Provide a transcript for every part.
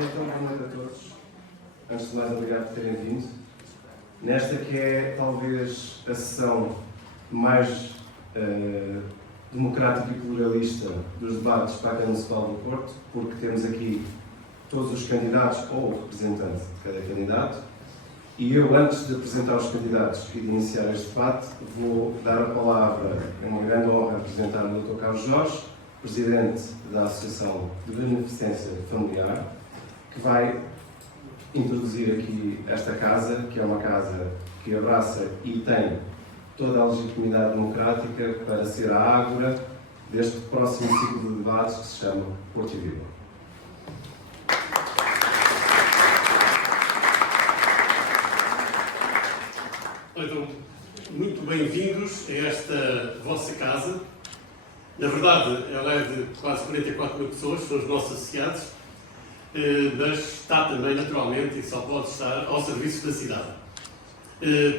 Ora, então, boa noite a todos. Antes de mais, obrigado por terem vindo. Nesta que é, talvez, a sessão mais democrática e pluralista dos debates para a Câmara Municipal do Porto, porque temos aqui todos os candidatos ou o representante de cada candidato. E eu, antes de apresentar os candidatos e de iniciar este debate, vou dar a palavra, é uma grande honra apresentar o Dr. Carlos Jorge, Presidente da Associação de Beneficência Familiar, que vai introduzir aqui esta casa, que é uma casa que abraça e tem toda a legitimidade democrática para ser a ágora deste próximo ciclo de debates que se chama Porto e Vila. Então, muito bem-vindos a esta vossa casa. Na verdade, ela é de quase 44 mil pessoas, são os nossos associados, mas está também, naturalmente, e só pode estar ao serviço da cidade.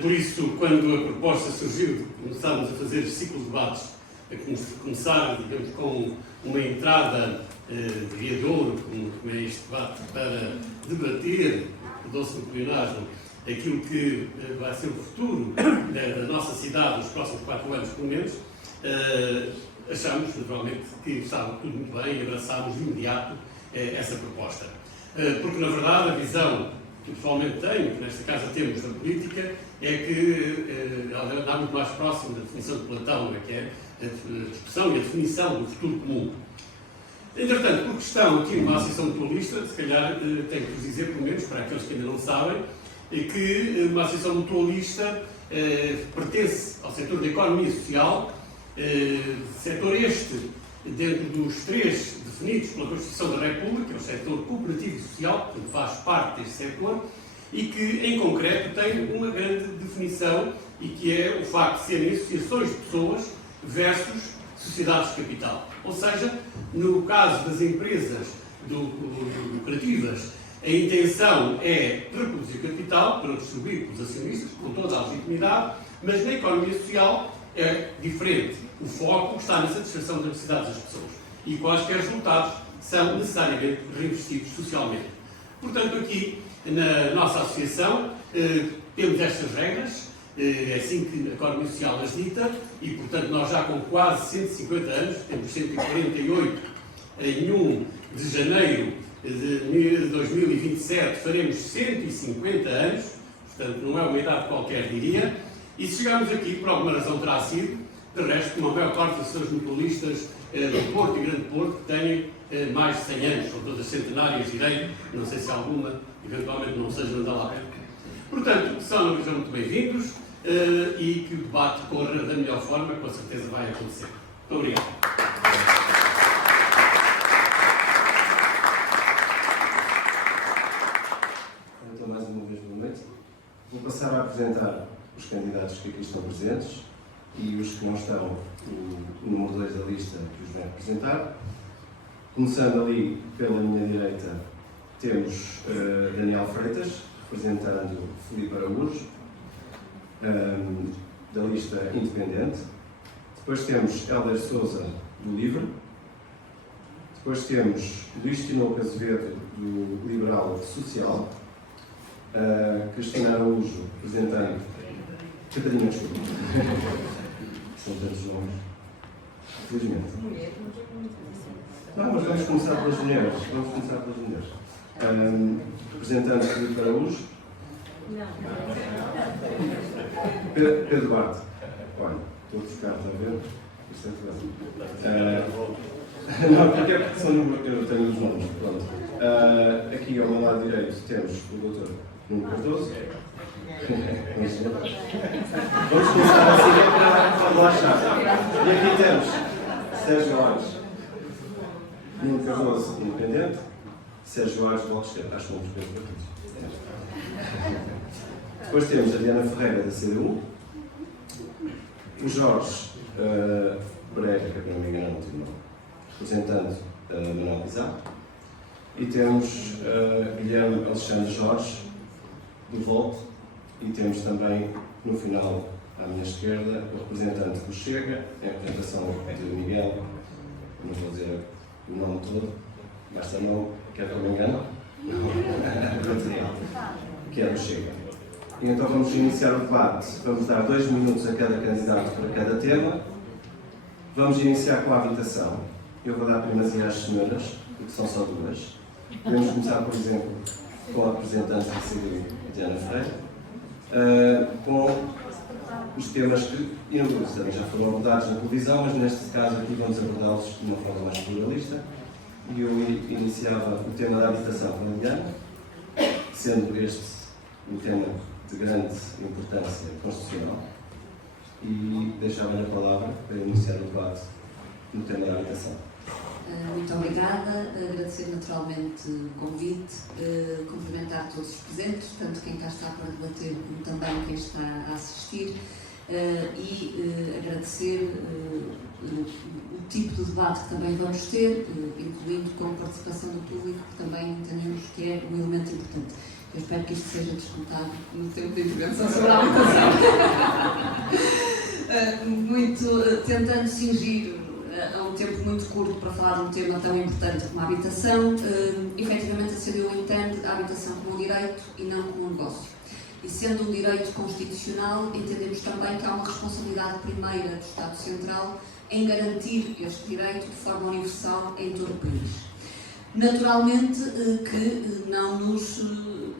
Por isso, quando a proposta surgiu de começarmos a fazer ciclo de debates, a começar, digamos, com uma entrada de viadouro, como é este debate, para debater, dou-se no plenário, aquilo que vai ser o futuro da nossa cidade nos próximos 4 anos, pelo menos, achamos, naturalmente, que estava tudo muito bem e abraçámos de imediato essa proposta. Porque, na verdade, a visão que pessoalmente tenho, que nesta casa temos da política, é que ela está muito mais próxima da definição de Platão, que é a discussão e a definição do futuro comum. Entretanto, por questão aqui numa associação mutualista, se calhar tenho que vos dizer, pelo menos para aqueles que ainda não sabem, que uma associação mutualista pertence ao setor da economia social, setor este dentro dos 3 definidos pela Constituição da República, é o setor cooperativo e social, que faz parte deste setor, e que, em concreto, tem uma grande definição, e que é o facto de serem associações de pessoas versus sociedades de capital. Ou seja, no caso das empresas lucrativas, a intenção é reproduzir capital para distribuir pelos acionistas, com toda a legitimidade, mas na economia social é diferente. O foco está na satisfação das necessidades das pessoas e quaisquer resultados são necessariamente reinvestidos socialmente. Portanto, aqui na nossa associação temos estas regras, é assim que a economia social as dita, e portanto nós já com quase 150 anos, temos 148 em 1 de janeiro de 2027, faremos 150 anos, portanto não é uma idade qualquer, diria, e se chegarmos aqui, por alguma razão terá sido, de resto, como a maior parte das pessoas mutualistas do Porto e Grande Porto, que têm mais de 100 anos, são todas centenárias, direi, não sei se alguma, eventualmente não seja Natal lá perto. Portanto, são muito bem-vindos e que o debate corra da melhor forma, com certeza vai acontecer. Muito obrigado. Então, mais uma vez, boa noite. Vou passar a apresentar os candidatos que aqui estão presentes e os que não estão, o número 2 da lista que os vai representar. Começando ali pela minha direita, temos Daniel Freitas, representando Filipe Araújo, da lista Independente. Depois temos Hélder Sousa, do Livre. Depois temos Luís Tinoco Azevedo, do Liberal Social. Cristina Araújo, representante. Catarina, desculpa. São tantos nomes. Felizmente. Não, mas vamos começar pelas mulheres. Representante Filipe Araújo. Pedro Duarte. Olha, estou a buscar, está a ver? Isto é tudo. Não, porque eu tenho os nomes. Pronto. Aqui ao meu lado direito temos o Dr. Nuno Cardoso. Vamos começar assim para relaxar. E aqui temos Sérgio Aires, Nuno Cardoso, Independente, Sérgio Aires, Bloco de Esquerda. Acho que não nos penso para todos. Depois temos a Diana Ferreira, da CDU, o Jorge Pereira, que não me engano, representante da Manuel Pizarro, e temos Guilherme Alexandre Jorge, do Volto, e temos também, no final, à minha esquerda, o representante do Chega, em representação de Miguel, não vou dizer o nome todo, basta não, quer que eu me engane, material, que é do Chega. E então vamos iniciar o debate. Vamos dar 2 minutos a cada candidato para cada tema. Vamos iniciar com a habitação. Eu vou dar primazia às senhoras, porque são só 2. Podemos começar, por exemplo, com a representante da CDU, Diana Freire, com os temas que já foram abordados na televisão, mas neste caso aqui vamos abordá-los de uma forma mais pluralista. E eu iniciava o tema da habitação com a Diana, sendo este um tema de grande importância constitucional, e deixava-lhe a palavra para iniciar o debate no tema da habitação. Muito obrigada, agradecer naturalmente o convite, cumprimentar todos os presentes, tanto quem cá está para debater como também quem está a assistir, e agradecer o tipo de debate que também vamos ter, incluindo com a participação do público, que também entendemos que é um elemento importante. Eu espero que isto seja descontado no tempo de intervenção sobre a habitação. Tentando cingir a um tempo muito curto para falar de um tema tão importante como a habitação, efetivamente a CDU entende a habitação como um direito e não como um negócio. E sendo um direito constitucional, entendemos também que há uma responsabilidade primeira do Estado Central em garantir este direito de forma universal em todo o país. Naturalmente que não nos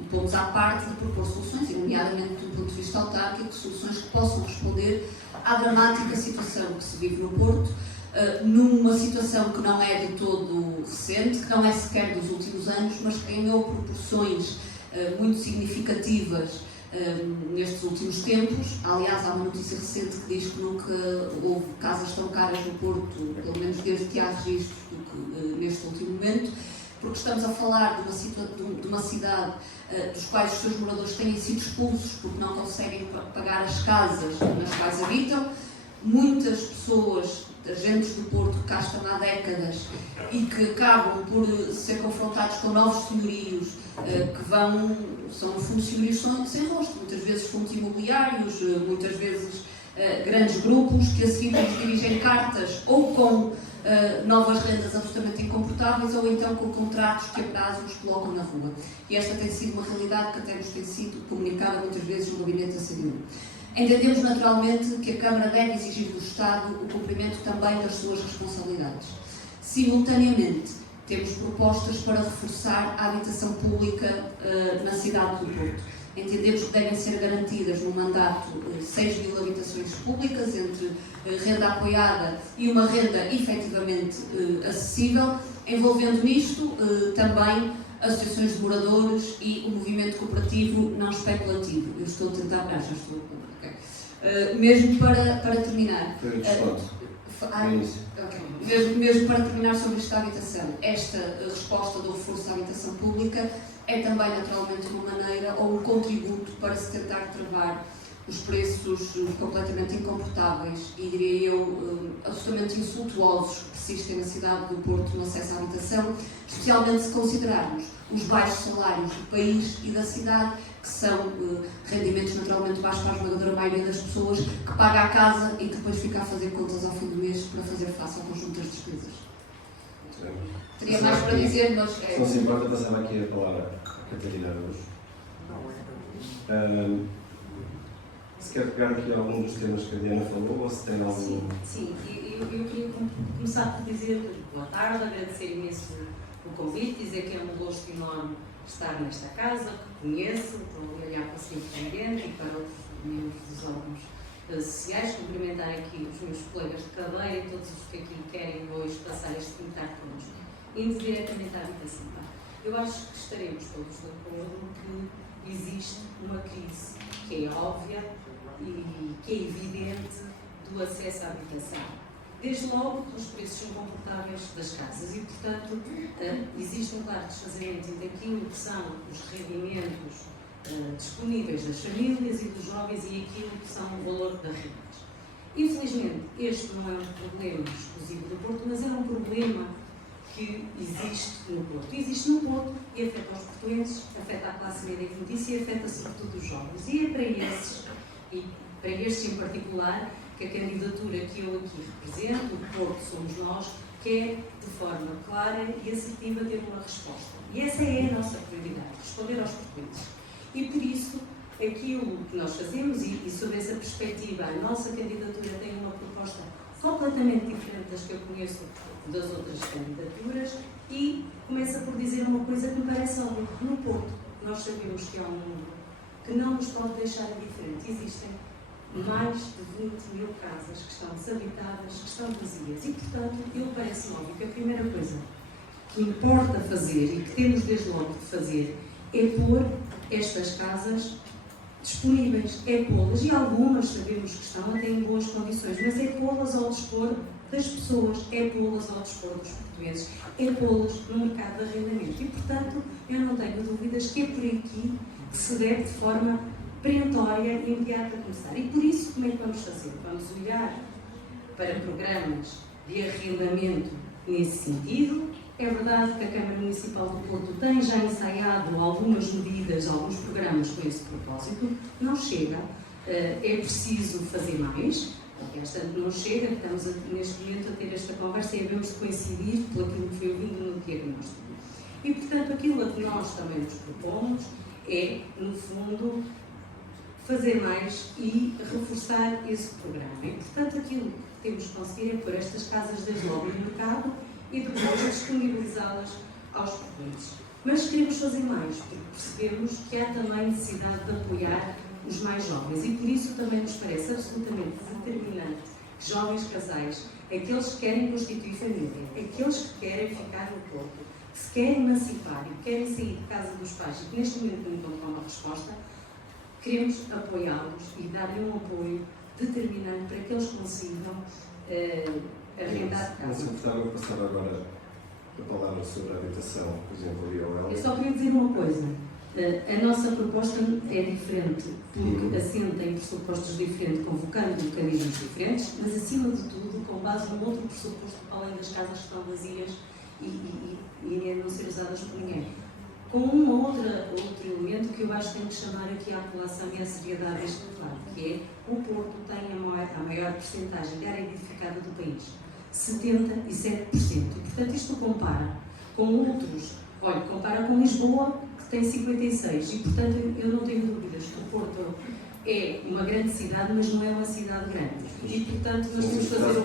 pomos à parte de propor soluções, e nomeadamente do ponto de vista autárquico, soluções que possam responder à dramática situação que se vive no Porto, numa situação que não é de todo recente, que não é sequer dos últimos anos, mas que ganhou proporções muito significativas nestes últimos tempos. Aliás, há uma notícia recente que diz que nunca houve casas tão caras no Porto, pelo menos desde que há registros, do que neste último momento, porque estamos a falar de uma cidade dos quais os seus moradores têm sido expulsos porque não conseguem pagar as casas nas quais habitam. Muitas pessoas, agentes do Porto, que cá estão há décadas e que acabam por ser confrontados com novos senhorios que são fundos senhorios sem rosto, muitas vezes fundos imobiliários, muitas vezes grandes grupos que a seguir nos dirigem cartas ou com novas rendas absolutamente incomportáveis ou então com contratos que a prazo os colocam na rua. E esta tem sido uma realidade que até nos tem sido comunicada muitas vezes no gabinete da CDU. Entendemos naturalmente que a Câmara deve exigir do Estado o cumprimento também das suas responsabilidades. Simultaneamente, temos propostas para reforçar a habitação pública na cidade do Porto. Entendemos que devem ser garantidas no mandato 6.000 habitações públicas, entre renda apoiada e uma renda efetivamente acessível, envolvendo nisto também associações de moradores e o movimento cooperativo não especulativo. Eu estou a tentar... já estou... Okay. Mesmo para terminar... Mesmo para terminar sobre esta habitação, esta resposta do reforço à habitação pública é também naturalmente uma maneira ou um contributo para se tentar travar os preços completamente incomportáveis e, diria eu, absolutamente insultuosos que persistem na cidade do Porto no acesso à habitação, especialmente se considerarmos os baixos salários do país e da cidade, que são rendimentos naturalmente baixos para a esmagadora maioria das pessoas, que paga a casa e depois fica a fazer contas ao fim do mês para fazer face ao conjunto das despesas. Teria mais para dizer, mas... Se não se importa, passava aqui a palavra a Catarina Araújo. Se quer pegar aqui algum dos temas que a Diana falou, ou se tem algum... Sim, eu queria começar por dizer boa tarde, agradecer imenso o convite, dizer que é um gosto enorme estar nesta casa, que conheço, estou a olhar para o Sr. Presidente e para outros membros dos órgãos sociais, cumprimentar aqui os meus colegas de cadeira e todos os que aqui querem hoje passar este comentário connosco. Indo diretamente à habitação. Eu acho que estaremos todos de acordo que existe uma crise que é óbvia e que é evidente do acesso à habitação. Desde logo que os preços são incomportáveis das casas e, portanto, existe um claro desfazamento entre aquilo que são os rendimentos disponíveis das famílias e dos jovens e aquilo que são o valor das rendas. Infelizmente, este não é um problema exclusivo do Porto, mas é um problema que existe no Porto. Existe no Porto e afeta os portuenses, afeta a classe média e notícia e afeta sobretudo os jovens. E é para estes em particular, que a candidatura que eu aqui represento, o Porto Somos Nós, quer, de forma clara e assertiva, ter uma resposta. E essa é a nossa prioridade, responder aos portugueses. E por isso, aquilo que nós fazemos, e sob essa perspectiva, a nossa candidatura tem uma proposta completamente diferente das que eu conheço das outras candidaturas, e começa por dizer uma coisa que me parece óbvia. No Porto, nós sabemos que há um mundo que não nos pode deixar indiferente. Existem mais de 20 mil casas que estão desabitadas, que estão vazias. E, portanto, parece-me óbvio que a primeira coisa que importa fazer e que temos desde logo de fazer é pôr estas casas disponíveis, é pô-las, e algumas sabemos que estão até em boas condições, mas é pô-las ao dispor das pessoas, é pô-las ao dispor dos portugueses, é pô-las no mercado de arrendamento. E, portanto, eu não tenho dúvidas que é por aqui que se deve, de forma perentória e imediata, começar. E por isso, como é que vamos fazer? Vamos olhar para programas de arrendamento nesse sentido. É verdade que a Câmara Municipal do Porto tem já ensaiado algumas medidas, alguns programas com esse propósito. Não chega, é preciso fazer mais. Aliás, tanto não chega, estamos neste momento a ter esta conversa e devemos coincidir por aquilo que foi ouvido no diagnóstico. E, portanto, aquilo a que nós também nos propomos é, no fundo, fazer mais e reforçar esse programa. E, portanto, aquilo que temos que conseguir é pôr estas casas desde logo no mercado e depois disponibilizá-las aos portugueses. Mas queremos fazer mais, porque percebemos que há também necessidade de apoiar os mais jovens, e por isso também nos parece absolutamente determinante que jovens casais, aqueles que querem constituir família, aqueles que querem ficar no Porto, que se querem emancipar e que querem sair de casa dos pais e que neste momento não encontram uma resposta, queremos apoiá-los e dar-lhe um apoio determinante para que eles consigam arrendar casa. Não se importava passar agora a palavra sobre a habitação, por exemplo, ali ao Eu só queria dizer uma coisa. A nossa proposta é diferente, porque assenta em pressupostos diferentes, convocando mecanismos diferentes, mas acima de tudo com base num outro pressuposto, além das casas que estão vazias e não ser usadas por ninguém. Com outro elemento que eu acho que tem que chamar aqui a apelação e a seriedade deste debate, que é o Porto tem a maior porcentagem de área edificada do país, 77%. E, portanto, isto compara com outros, compara com Lisboa, que tem 56%. E, portanto, eu não tenho dúvidas que o Porto é uma grande cidade, mas não é uma cidade grande. E, portanto, nós temos que fazer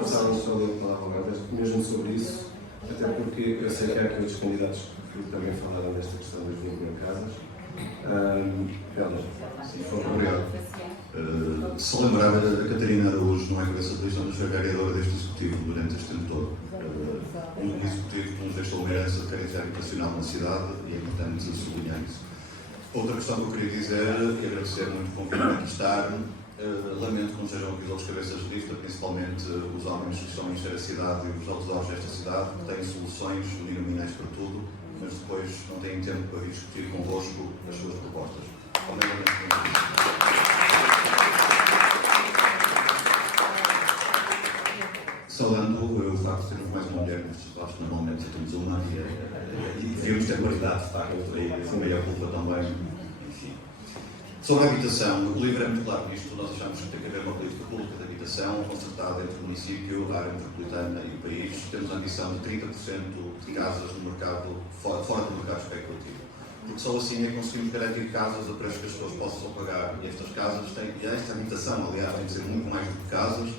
mesmo sobre isso, até porque eu sei que há aqui outros candidatos que também falaram desta questão das 20 mil casas. Obrigado. Só lembrar, a Catarina Araújo não é cabeça de lista, mas foi vereadora deste Executivo durante este tempo todo. Um Executivo que nos deixou uma herança de carência habitacional na cidade e é importante sublinhar isso. Outra questão que eu queria dizer e agradecer muito o convite aqui estar. Lamento que não sejam aqui os outros cabeças de lista, principalmente os homens que estão a encher a cidade e os outdoors desta cidade, que têm soluções uninominais para tudo, mas depois não têm tempo para vir discutir convosco as suas propostas. Saudando o facto de termos mais uma mulher nestes debates, normalmente só temos uma e devíamos ter paridade de facto, e foi meio culpa também, enfim. Sobre a habitação, o livro é muito claro nisto, nós achamos que tem que haver uma política pública de habitação concertada entre o município, a área metropolitana e o país. Temos a ambição de 30% de casas no mercado, fora do mercado especulativo. Porque só assim é que conseguimos garantir casas a preços que as pessoas possam pagar. E estas casas têm, e esta habitação, aliás, tem que ser muito mais do que casas,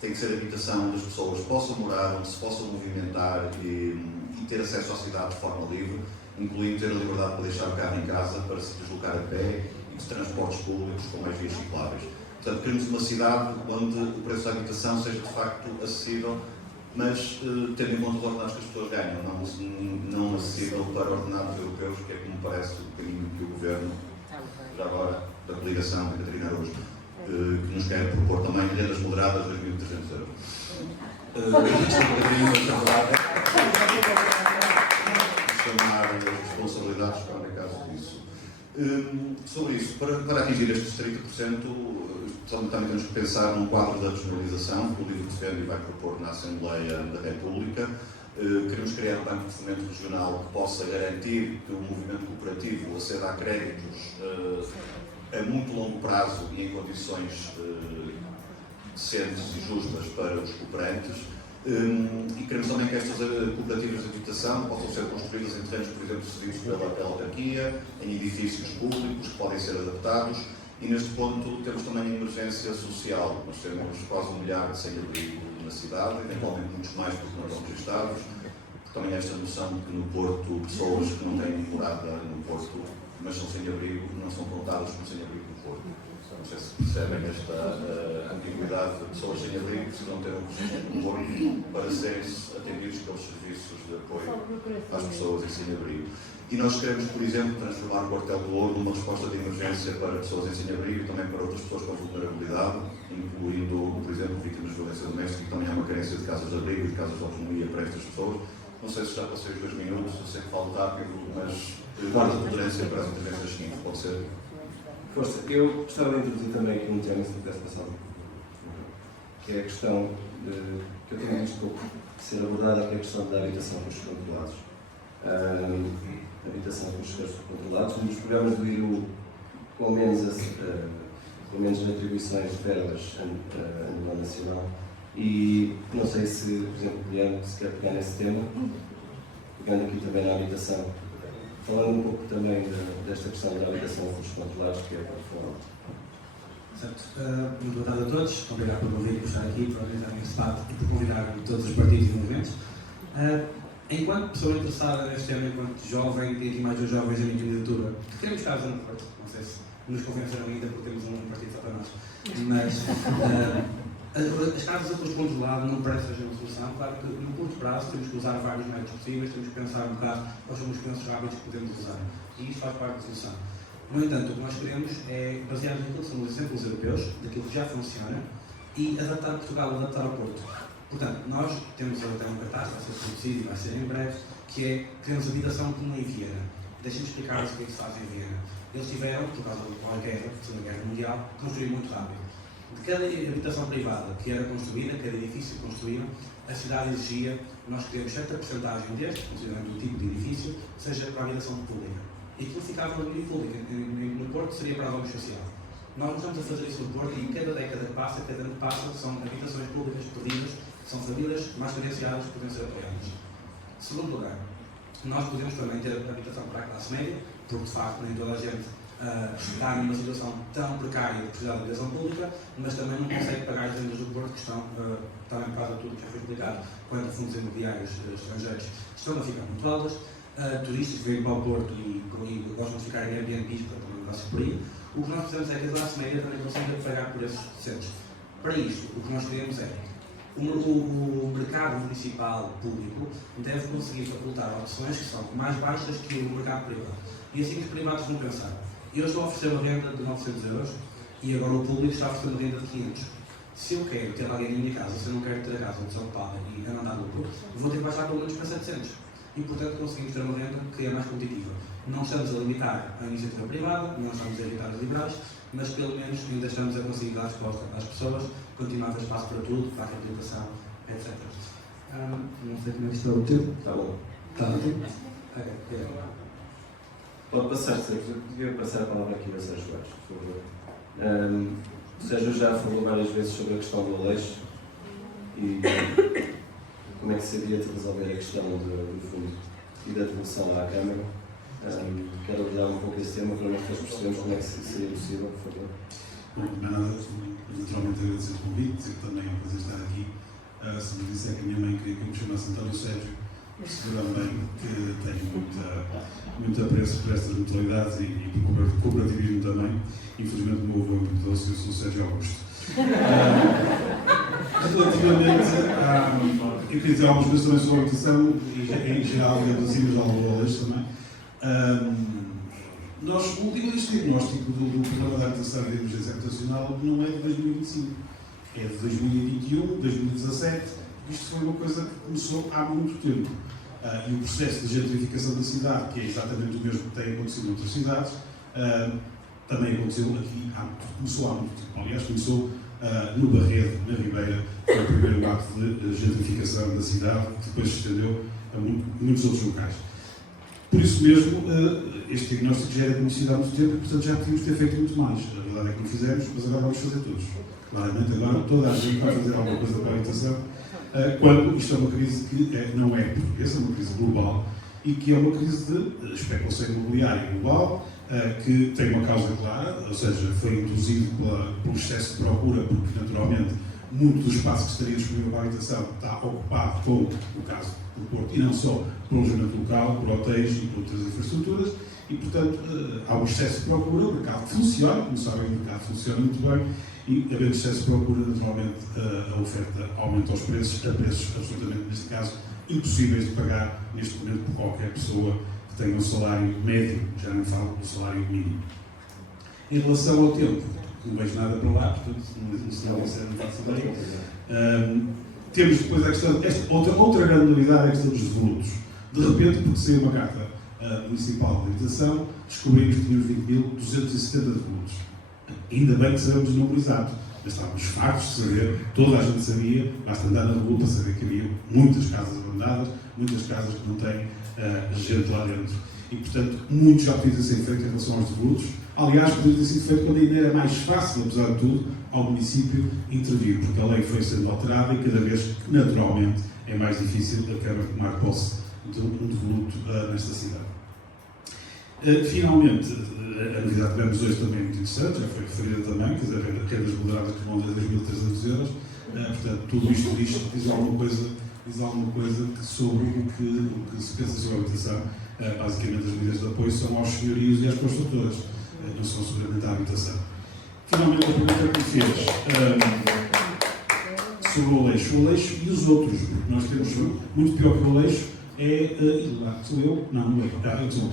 tem que ser habitação onde as pessoas possam morar, onde se possam movimentar e ter acesso à cidade de forma livre, incluindo ter a liberdade para deixar o carro em casa, para se deslocar a pé, de transportes públicos com mais vias cicláveis. Portanto, queremos uma cidade onde o preço da habitação seja de facto acessível, mas tendo em conta os ordenados que as pessoas ganham, não acessível para ordenados europeus, que é como parece o caminho que o Governo, já agora, da coligação da Catarina Araújo, que nos quer propor também rendas moderadas de 2.300 euros. Chamar as responsabilidades para o caso disso. Sobre isso, para atingir estes 30%, também temos que pensar num quadro da descentralização, que o livro defende e vai propor na Assembleia da República. Queremos criar um banco de fomento regional que possa garantir que o movimento cooperativo aceda a créditos a muito longo prazo e em condições decentes e justas para os cooperantes. E queremos também que estas cooperativas de habitação possam ser construídas em terrenos, por exemplo, cedidos pela autarquia, em edifícios públicos que podem ser adaptados. E neste ponto temos também a emergência social. Nós temos quase 1 milhar de sem-abrigo na cidade, eventualmente muitos mais porque não estão registados. Também há esta noção de que no Porto, pessoas que não têm morada no Porto, mas são sem-abrigo, não são contadas como sem-abrigo no Porto. Não sei se percebem esta ambiguidade de pessoas sem-abrigo que precisam ter um registro no Porto para serem atendidos pelos serviços de apoio às pessoas em sem-abrigo. E nós queremos, por exemplo, transformar o Quartel do Louro numa resposta de emergência para pessoas em sem-abrigo e também para outras pessoas com vulnerabilidade, incluindo, por exemplo, vítimas de violência doméstica, que também há uma carência de casas de abrigo e de casas de autonomia para estas pessoas. Não sei se já passei os 2 minutos, eu sei que falo rápido, mas guardo a tolerância para as intervenções seguintes, pode ser? Força, eu gostava de introduzir também aqui um tema, se pudesse passar, que é a questão que eu tenho visto ser abordada, que é a questão da habitação com os controlados. Habitação com os custos controlados. Nos programas do IRU, com menos atribuições de verbas a nível nacional. E não sei se, por exemplo, Guilherme, se quer pegar nesse tema, pegando aqui também na habitação, falando um pouco também desta questão da habitação com os controlados, que é para falar. Certo. Muito boa tarde a todos. Obrigado por convite, por estar aqui, por organizar este debate e por convidar todos os partidos e movimentos. Enquanto pessoa interessada neste tema, enquanto jovem, e aqui mais 2 jovens em minha candidatura, que temos casa no Porto, não sei se nos convenceram ainda porque temos um partido só para nós, mas as casas a custo controlado não parece ser uma solução. Claro que no curto prazo temos que usar vários métodos possíveis, temos que pensar um bocado quais são os pensos rápidos que podemos usar, e isto faz parte da solução. No entanto, o que nós queremos é basear naquilo que são os exemplos europeus, daquilo que já funciona, e adaptar Portugal, adaptar ao Porto. Portanto, nós temos até um cartaz, vai ser produzido e vai ser em breve, que é queremos habitação como em Viena. Deixem-me explicar-vos o que é que se faz em Viena. Eles tiveram, por causa da guerra, da Segunda Guerra Mundial, construir muito rápido. De cada habitação privada que era construída, cada edifício que construíram, a cidade exigia, nós queremos certa porcentagem deste, considerando o tipo de edifício, seja para a habitação pública. E aquilo ficava no domínio público. No Porto seria para a zona social. Nós não estamos a fazer isso no Porto e cada década que passa, cada ano que passa, são habitações públicas perdidas, são famílias mais carenciadas que podem ser apoiadas. Segundo lugar, nós podemos também ter habitação para a classe média, porque de facto nem toda a gente está numa situação tão precária de precisar de habitação pública, mas também não consegue pagar as rendas do Porto, que estão, também por causa de tudo que já foi explicado, quanto a fundos imobiliários estrangeiros, estão a ficar muito altas. Turistas que vêm para o Porto e gostam de ficar em Airbnb, para também negócio por aí. O que nós precisamos é que a classe média também consiga pagar por esses centros. Para isto, o que nós queremos é o mercado municipal público deve conseguir facultar opções que são mais baixas que o mercado privado. E assim os privados vão pensar, eu estou a oferecer uma renda de 900 euros e agora o público está a oferecer uma renda de 500. Se eu quero ter alguém na minha casa, se eu não quero ter a casa desocupada e não dar lucro, vou ter que baixar pelo menos para 700. E portanto conseguimos ter uma renda que é mais competitiva. Não estamos a limitar a iniciativa privada, não estamos a evitar as liberais, mas pelo menos ainda estamos a conseguir dar resposta às pessoas, continuar a ter espaço para tudo, para a reabilitação, etc. Não sei como é que estou o tempo. Está bom. Está ótimo? Ok. Pode passar, Sérgio. Eu podia passar a palavra aqui ao Sérgio Soares, por favor. O Sérgio já falou várias vezes sobre a questão do Aleixo e como é que seria de resolver a questão do fundo e da devolução à Câmara. Quero abordar um pouco esse tema para nós todos percebermos como é que seria possível, por favor. Bom, nada, naturalmente agradecer o convite, dizer que também é um prazer estar aqui. Se me disser que a minha mãe queria que eu me chamasse António Sérgio, perceberão bem que tenho muito apreço por estas mutualidades e por cooperativismo também. Infelizmente o meu avô é muito doce, eu sou o Sérgio Augusto. Relativamente eu queria dizer algumas coisas também sobre a habitação e em geral, digamos assim, mas ao Aleixo também. O último diagnóstico do Programa de Habitação e de Emergência Habitacional não é de 2025, é de 2021, 2017. Isto foi uma coisa que começou há muito tempo. E o processo de gentrificação da cidade, que é exatamente o mesmo que tem acontecido em outras cidades, também aconteceu aqui, começou há muito tempo. Aliás, começou no Barredo, na Ribeira, foi o primeiro ato de gentrificação da cidade, que depois se estendeu a muitos outros locais. Por isso mesmo, este diagnóstico já era conhecido há muito tempo e, portanto, já podíamos ter feito muito mais. A verdade é que não fizemos, mas agora vamos fazer todos. Claramente, agora toda a gente vai fazer alguma coisa para a habitação, quando isto é uma crise que não é portuguesa, é uma crise global e que é uma crise de especulação imobiliária global, que tem uma causa clara, ou seja, foi induzido pelo excesso de procura, porque naturalmente muito do espaço que estaria disponível para a habitação está ocupado com o caso do Porto, e não só por alojamento local, por hotéis e por outras infraestruturas, e portanto há um excesso de procura, o mercado funciona, como sabem, o mercado funciona muito bem, e havendo excesso de procura, naturalmente a oferta aumenta os preços, a preços absolutamente, neste caso, impossíveis de pagar neste momento por qualquer pessoa que tenha um salário médio, já não falo do salário mínimo. Em relação ao tempo, não vejo nada para lá, portanto, não faço ideia. Temos depois a questão, outra grande novidade é a questão dos devolutos. De repente, porque saiu uma carta municipal de habitação, descobrimos que tínhamos 20.270 devolutos. Ainda bem que sabemos o número exato, mas estávamos fartos de saber, toda a gente sabia, basta andar na rua para saber que havia muitas casas abandonadas, muitas casas que não têm gente lá dentro. E, portanto, muito já podia ter sido feito em relação aos devolutos. Aliás, podia ter sido feito quando ainda era mais fácil, apesar de tudo, ao município intervir, porque a lei foi sendo alterada e cada vez, naturalmente, é mais difícil a Câmara tomar posse de um devoluto nesta cidade. Finalmente, a novidade que tivemos hoje também é muito interessante, já foi referida também, quer dizer, rendas moderadas que vão de 2.300 euros. Portanto, tudo isto diz alguma coisa sobre o que se pensa sobre a habitação. Basicamente, as medidas de apoio são aos senhorios e às construtoras, não são seguramente à habitação. Finalmente, a pergunta que me fez sobre o Aleixo e os outros, porque nós temos muito pior que o Aleixo, sou eu? Não é. Eu sou.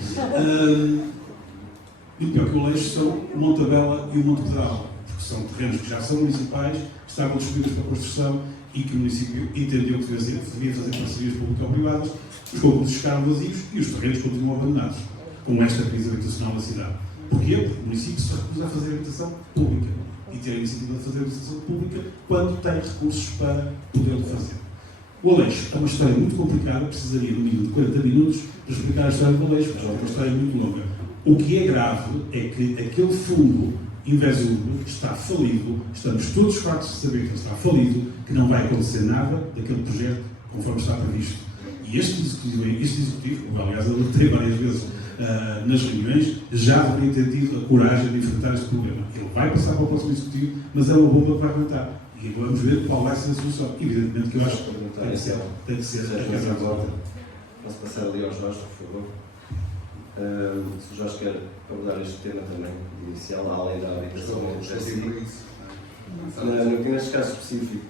Muito pior que o Aleixo são o Montabella e o Monte Pedral, porque são terrenos que já são municipais, que estavam disponíveis para construção e que o município entendeu que devia fazer parcerias público-privadas, os concursos ficaram vazios e os terrenos continuam abandonados, com esta crise habitacional da cidade. Porquê? Porque o município se recusa a fazer habitação pública e ter a iniciativa de fazer habitação pública quando tem recursos para poder fazer. O Aleixo é uma história muito complicada, precisaria no mínimo de 40 minutos para explicar a história do Aleixo, porque é uma história muito longa. O que é grave é que aquele fundo Invesurbo está falido, estamos todos fartos de saber que ele está falido, que não vai acontecer nada daquele projeto conforme está previsto. E este executivo, aliás, eu alertei várias vezes nas reuniões, já deveria ter tido a coragem de enfrentar este problema. Ele vai passar para o próximo executivo, mas é uma bomba que vai aguentar. E agora vamos ver qual vai ser a solução. Evidentemente que eu acho que tem que ser a casa de volta. Posso passar ali ao Jorge, por favor? Se o Jorge quer abordar este tema também, inicial, além da habitação, no que tem neste caso específico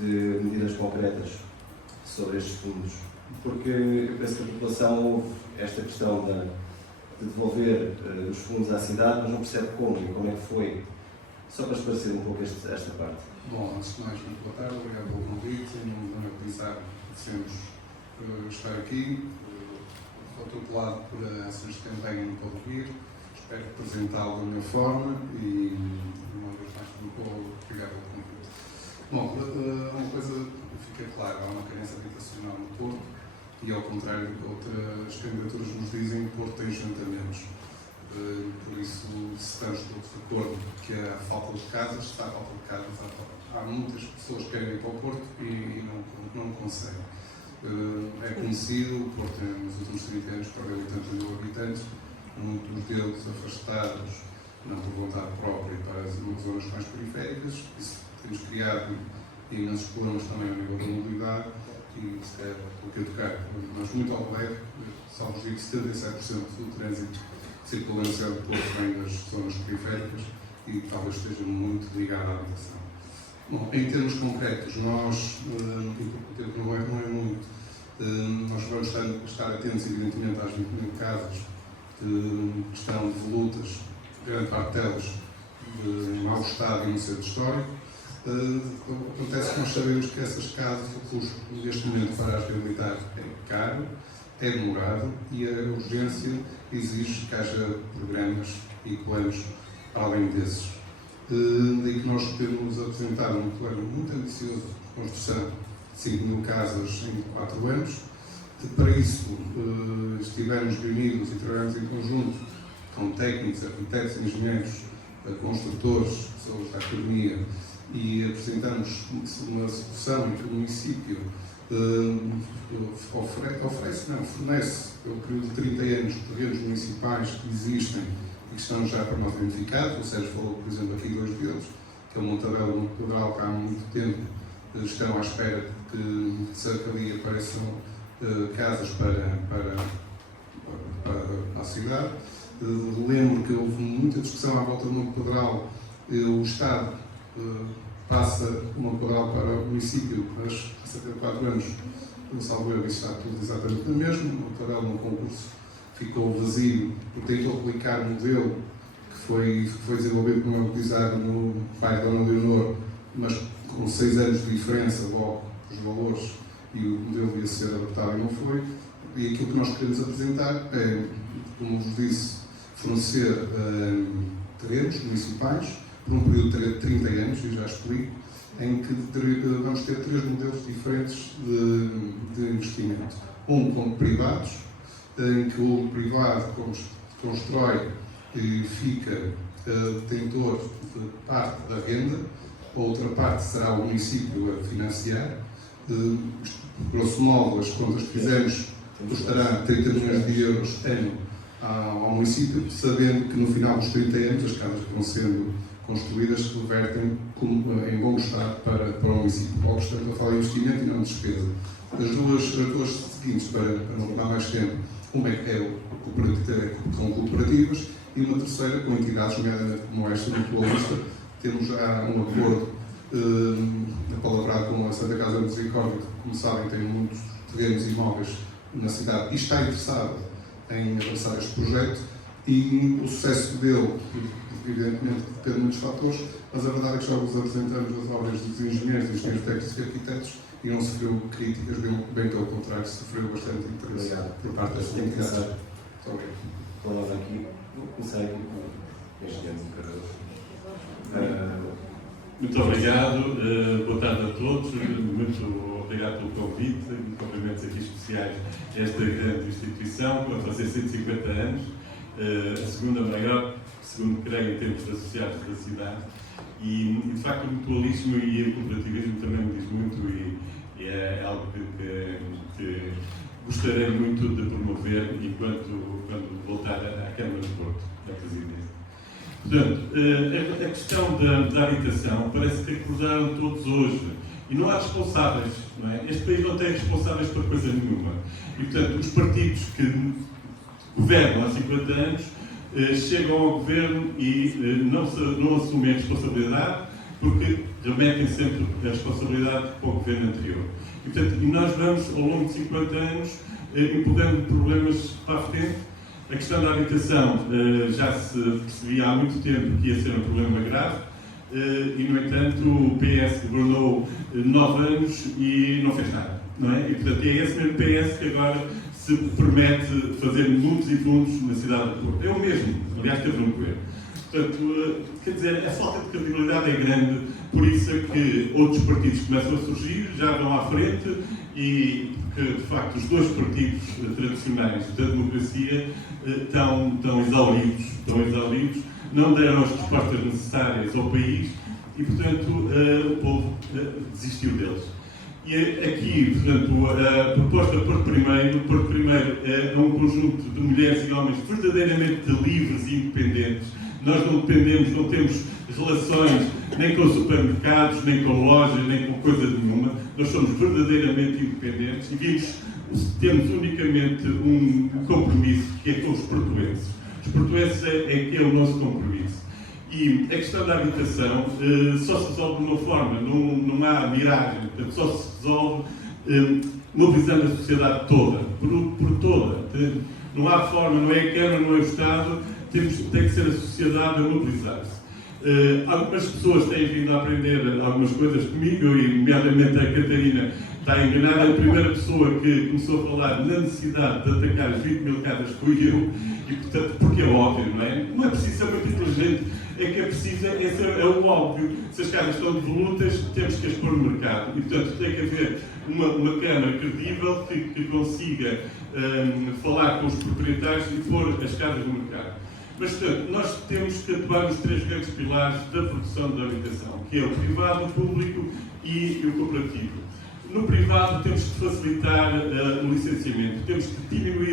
de medidas concretas sobre estes fundos, porque eu penso que a população ouve esta questão de devolver os fundos à cidade, mas não percebe como e como é que foi. Só para esclarecer um pouco esta parte. Bom, antes de mais, muito boa tarde, obrigado pelo convite. Não é pensar que devemos estar aqui. Estou tutelado por ações de campanha no Pode Vir. Espero apresentá-lo da minha forma e, uma vez mais, obrigado pelo convite. Bom, uma coisa fica clara: há uma carência habitacional no Porto e, ao contrário do que outras candidaturas nos dizem, o Porto tem ajuntamentos. Por isso, se estamos todos de acordo que a falta de casas, está a falta de casas. Há muitas pessoas que querem ir para o Porto e não conseguem. É conhecido, o Porto nos últimos 30 anos perdeu 80.000 habitantes, muitos deles afastados, não por vontade própria, para as zonas mais periféricas. Isso temos criado imensos problemas também ao nível da mobilidade e, se calhar, o que tocar, mas muito ao leve, só vos digo que 77% do trânsito circula na cidade do Porto vem das zonas periféricas e talvez esteja muito ligado à habitação. Bom, em termos concretos, nós, o tempo não é muito, nós vamos estar atentos, evidentemente, às 20.000 casas que estão devolutas, grande parte delas em mau estado e no centro histórico. Acontece que nós sabemos que essas casas, o custo neste momento para as reabilitar é caro, é demorado e a urgência exige que haja programas e planos além desses. Daí que nós temos apresentado um plano muito ambicioso de construção de 5.000 casas em 4 anos, Para isso, estivemos reunidos e trabalhamos em conjunto com técnicos, arquitetos, engenheiros, construtores, pessoas da academia, e apresentamos uma solução em que o município fornece, pelo período de 30 anos, terrenos municipais que existem e que estão já para nós identificados. O Sérgio falou, por exemplo, aqui dois deles, que é o Montabelo e o Montepedral, que há muito tempo estão à espera que cerca ali apareçam casas para a cidade. Lembro que houve muita discussão à volta do Montepedral. O Estado passa o Montepedral para o município, mas há cerca de 4 anos, salvo eu, isso está tudo exatamente o mesmo. O Montepedral, no concurso, ficou vazio porque tentou aplicar um modelo que foi desenvolvido por um design no bairro Dona Leonor, mas com 6 anos de diferença, logo, os valores, e o modelo ia ser adaptado e não foi. E aquilo que nós queremos apresentar é, como vos disse, fornecer terrenos municipais por um período de 30 anos, e já explico, em que vamos ter 3 modelos diferentes de investimento. Um com privados, em que o privado constrói e fica detentor de parte da renda, outra parte será o município a financiar. Grosso modo, as contas que fizemos custará 30 milhões de euros ano ao município, sabendo que no final dos 30 anos as casas que vão sendo construídas se revertem em bom estado para o município. Ao portanto, eu falo em investimento e não despesa. As duas seguintes, para não levar mais tempo, uma é com cooperativas e uma terceira com entidades, nomeadamente como esta, mutualista. Temos já um acordo apalavrado com a Santa Casa da Misericórdia, que, como sabem, tem muitos terrenos imóveis na cidade e está interessada em avançar este projeto, e o sucesso dele, evidentemente, depende de muitos fatores, mas a verdade é que já vos apresentamos as obras dos engenheiros, engenheiros técnicos e arquitetos, e não sofreu críticas, bem pelo contrário, sofreu bastante interesse por parte das entidades. Muito obrigado. Então, nós aqui, vou começar aqui com o engenheiro Cardoso. Muito obrigado, boa tarde a todos, muito obrigado pelo convite e cumprimentos aqui especiais a esta grande instituição, que vai fazer 150 anos, a segunda maior, segundo creio, em termos associados da cidade, e de facto o mutualismo e o cooperativismo também me diz muito, e é algo que gostaria muito de promover quando voltar à Câmara de Porto, da Presidência. Portanto, a questão da habitação parece que acordaram todos hoje, e não há responsáveis, não é? Este país não tem responsáveis para coisa nenhuma, e portanto os partidos que governam há 50 anos chegam ao governo e não assumem a responsabilidade, porque remetem sempre a responsabilidade para o governo anterior. E portanto nós vamos, ao longo de 50 anos, empurrando problemas para a frente. A questão da habitação já se percebia há muito tempo que ia ser um problema grave, e, no entanto, o PS governou 9 anos e não fez nada, não é? E, portanto, é esse mesmo PS que agora se permite fazer mundos e fundos na cidade de Porto. É o mesmo, aliás, teve um governo. Portanto, quer dizer, a falta de credibilidade é grande, por isso é que outros partidos começam a surgir, já vão à frente, e que, de facto, os dois partidos tradicionais da democracia estão exauridos, não deram as respostas necessárias ao país e, portanto, o povo desistiu deles. E aqui, portanto, a proposta Porto Primeiro é um conjunto de mulheres e homens verdadeiramente livres e independentes. Nós não dependemos, não temos relações nem com supermercados, nem com lojas, nem com coisa nenhuma. Nós somos verdadeiramente independentes e temos unicamente um compromisso, que é com os portuenses. Os portuenses é que é o nosso compromisso. E a questão da habitação só se resolve de uma forma, não há miragem, portanto, só se resolve mobilizando a sociedade toda, por toda. Não há forma, não é a Câmara, não é o Estado, tem que ser a sociedade a mobilizar-se. Algumas pessoas têm vindo a aprender algumas coisas comigo, e nomeadamente a Catarina está enganada. A primeira pessoa que começou a falar na necessidade de atacar as 20 mil casas fui eu, e portanto, porque é óbvio, não é? Não é preciso ser muito inteligente, é que é preciso, é o óbvio. Se as casas estão devolutas, temos que as pôr no mercado, e portanto tem que haver uma Câmara credível que consiga falar com os proprietários e pôr as casas no mercado. Mas, portanto, nós temos que atuar nos 3 grandes pilares da produção da habitação, que é o privado, o público e o cooperativo. No privado temos que facilitar o licenciamento, temos que diminuir